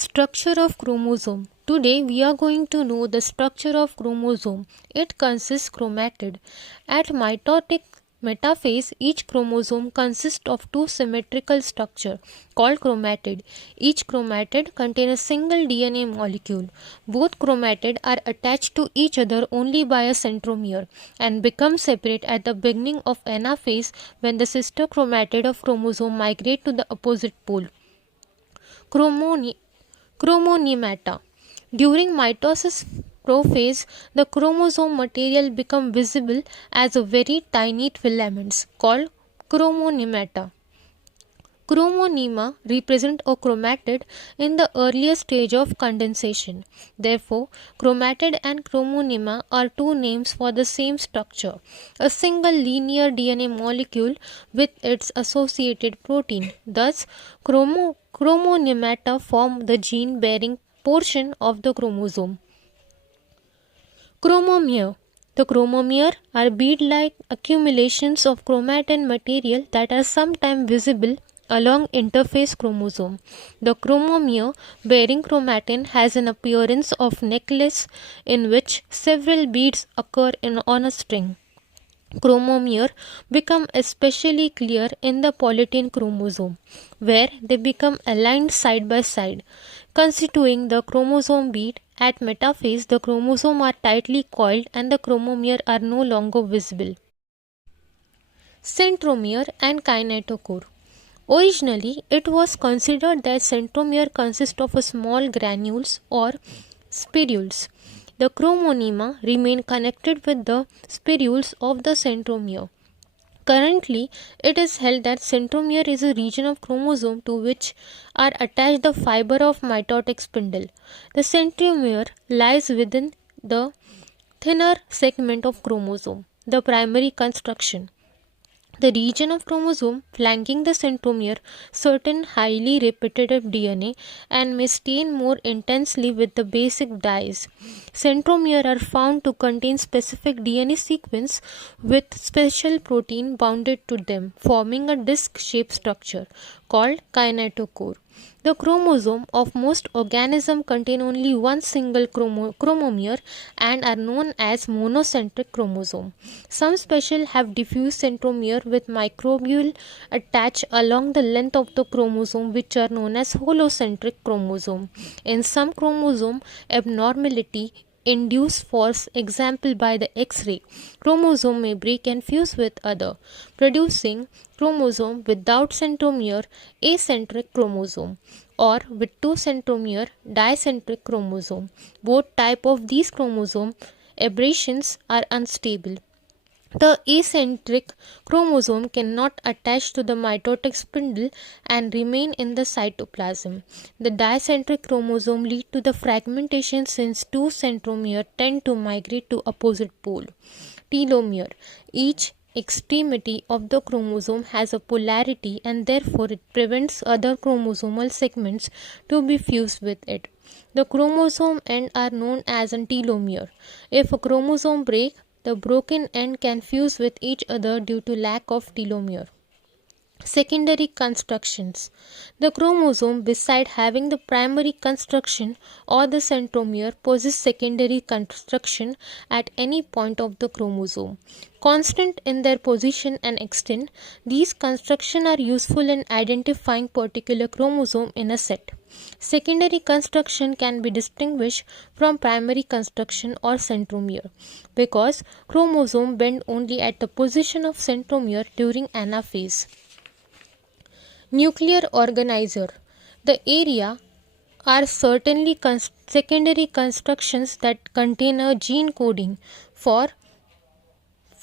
Structure of chromosome. Today we are going to know the structure of chromosome. It consists chromatid. At mitotic metaphase, each chromosome consists of two symmetrical structures called chromatid. Each chromatid contains a single DNA molecule. Both chromatid are attached to each other only by a centromere and become separate at the beginning of anaphase when the sister chromatid of chromosome migrate to the opposite pole. Chromonemata. During mitosis prophase, the chromosome material become visible as a very tiny filaments called chromonemata. Chromonema represent a chromatid in the earlier stage of condensation. Therefore, chromatid and chromonema are two names for the same structure, a single linear DNA molecule with its associated protein. Thus, chromonemata form the gene-bearing portion of the chromosome. Chromomere. The chromomere are bead-like accumulations of chromatin material that are sometimes visible along interphase chromosome. The chromomere bearing chromatin has an appearance of necklace in which several beads occur on a string. Chromomere become especially clear in the polytene chromosome, where they become aligned side by side, constituting the chromosome bead. At metaphase, the chromosomes are tightly coiled and the chromomere are no longer visible. Centromere and kinetochore. Originally, it was considered that centromere consists of small granules or spirules. The chromonema remain connected with the spirules of the centromere. Currently, it is held that centromere is a region of chromosome to which are attached the fiber of mitotic spindle. The centromere lies within the thinner segment of chromosome, the primary construction. The region of chromosome flanking the centromere certain highly repetitive DNA and may stain more intensely with the basic dyes. Centromere are found to contain specific DNA sequence with special protein bounded to them, forming a disc-shaped structure called kinetochore. The chromosome of most organisms contain only one single chromomere and are known as monocentric chromosome. Some species have diffuse centromere with microbule attached along the length of the chromosome, which are known as holocentric chromosome. In some chromosome abnormality induced, for example by the X-ray, chromosome may break and fuse with other, producing chromosome without centromere, acentric chromosome, or with two centromere, dicentric chromosome. Both type of these chromosome aberrations are unstable. The acentric chromosome cannot attach to the mitotic spindle and remain in the cytoplasm. The dicentric chromosome lead to the fragmentation since two centromere tend to migrate to opposite pole. Telomere. Each extremity of the chromosome has a polarity and therefore it prevents other chromosomal segments to be fused with it. The chromosome end are known as a telomere. If a chromosome break, the broken end can fuse with each other due to lack of telomere. Secondary constructions. The chromosome, beside having the primary construction or the centromere, possesses secondary construction at any point of the chromosome. Constant in their position and extent, these constructions are useful in identifying particular chromosome in a set. Secondary construction can be distinguished from primary construction or centromere because chromosome bend only at the position of centromere during anaphase. Nuclear organizer. The area are certainly secondary constructions that contain a gene coding for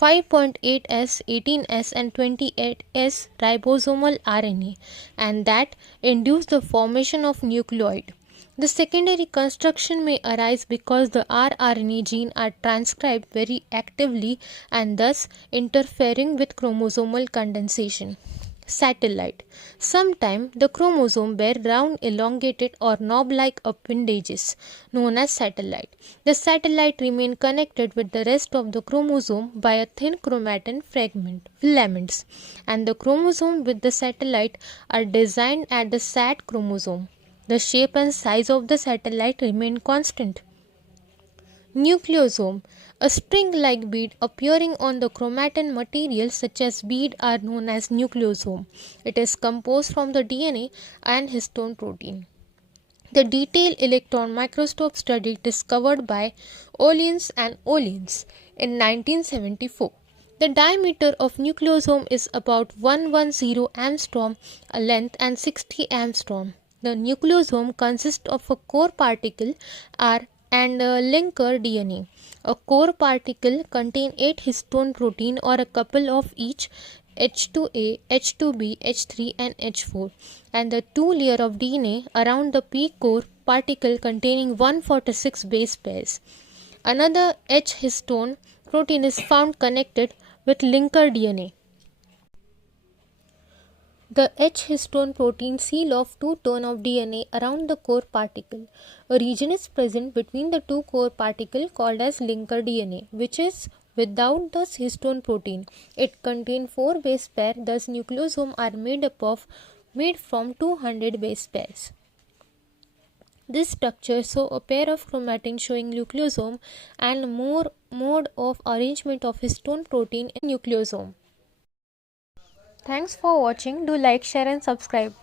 5.8S, 18S and 28S ribosomal RNA and that induce the formation of nucleoid. The secondary construction may arise because the rRNA gene are transcribed very actively and thus interfering with chromosomal condensation. Satellite. Sometimes the chromosome bear round, elongated or knob-like appendages known as satellite. The satellite remain connected with the rest of the chromosome by a thin chromatin filaments, and the chromosome with the satellite are designed at the SAT chromosome. The shape and size of the satellite remain constant. Nucleosome. A string-like bead appearing on the chromatin material such as bead are known as nucleosome. It is composed from the DNA and histone protein. The detailed electron microscope study discovered by Oliens and Oliens in 1974. The diameter of nucleosome is about 110 angstrom length and 60 angstrom. The nucleosome consists of a core particle R and a linker DNA. A core particle contains 8 histone protein or a couple of each H2A, H2B, H3 and H4, and the two layer of DNA around the P core particle containing 146 base pairs. Another H histone protein is found connected with linker DNA. The H histone protein seal off two turns of DNA around the core particle. A region is present between the two core particles called as linker DNA, which is without the histone protein. It contains 4 base pairs, thus nucleosomes are made from 200 base pairs. This structure shows a pair of chromatin showing nucleosome and more mode of arrangement of histone protein in nucleosome. Thanks for watching. Do like, share and subscribe.